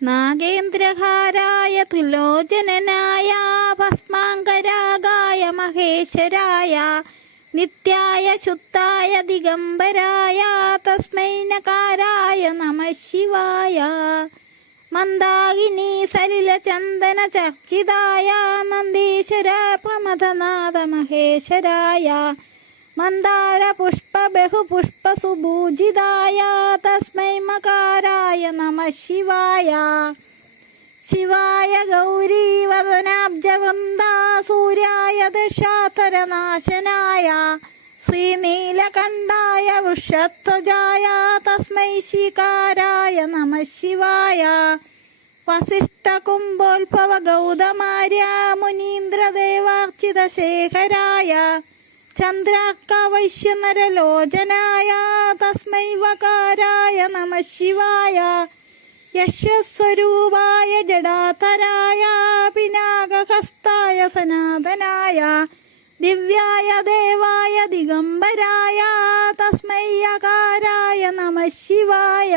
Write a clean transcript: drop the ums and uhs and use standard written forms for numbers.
നാഗേന്ദ്രഹാരായ ത്രിലോചനനായ ഭസ്മാങ്കരാഗായ മഹേശ്വരായ നിത്യായ ശുദ്ധായ ദിഗംബരായ തസ്മൈ നകാരായ നമഃ ശിവായ. മന്ദാകിനി സലില ചന്ദന ചർച്ചിതായ നന്ദീശ്വര പ്രമഥനാഥ മഹേശ്വരായ മന്ദാര പുഷ്പ ബഹുപുഷ്പ സുഭൂജിതായ തസ്മൈ മകാരായ നമഃ ശിവായ. ശിവായ ഗൗരീ വദനാബ്ജവൃന്ദ സൂര്യായ ദശാധരനാശനായ ശ്രീനീലകണ്ഠായ വൃഷധ്വജായ തസ്മൈ ശികാരായ നമഃ ശിവായ. വസിഷ്ഠകുംഭോത്ഭവ ഗൗതമാര്യ മുനീന്ദ്രദേവാർച്ചിത ശേഖരായ ചന്ദ്രാർക്ക വൈശ്യനരലോചനായ തസ്മൈ വകാരായ നമഃ ശിവായ. യശസ്വരൂപായ ജടാധരായ പിനാകഹസ്തായ സനാതനായ ദിവ്യായ ദേവായ ദിഗംബരായ തസ്മൈ യകാരായ നമഃ ശിവായ.